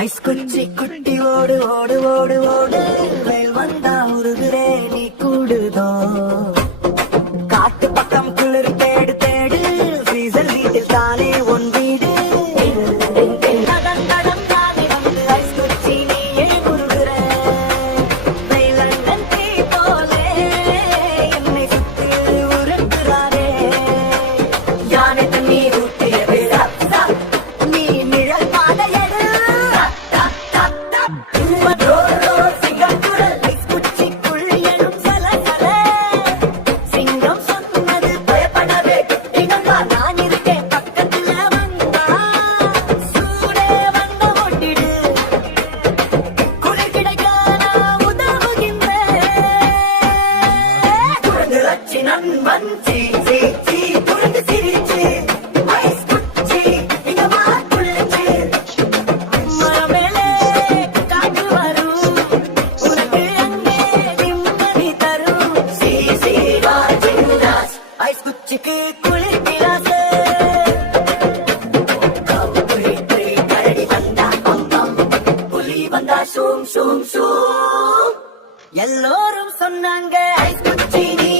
ice குச்சி குட்டி ஓடு ஓடு ஓடு ஓடு வெயில் வந்தா உருகுறே நீ கூடுதோ காட்டு பக்கம் குளிர் தேடு தேடு ஃப்ரீசர் வீட்டில் தானே உன் வீடு ஐஸ் குச்சி நீயே உருகுற வெயிலண்டன் தீ போலே என்னை சுத்தி உருக்குறாரே யானை தண்ணி ஊற்றியது நீ நிழல் பாதையடு நண்பன் சீ சீ சீ புரிந்து சிரிச்சு ஐஸ் குச்சி இங்க மாட்டுள்ளச்சு மரமேலே காற்று வரும் உனக்கு அங்கே நிம்மதி தரும் சீ சீ வாஜிந்தாஸ் ஐஸ் குச்சிக்கு குளிர் கிளாசு கரடி வந்தா பம்பம் புலி வந்தா ஷூம் ஷூம் ஷூம் எல்லோரும் சொன்னாங்க ஐஸ் குச்சி நீ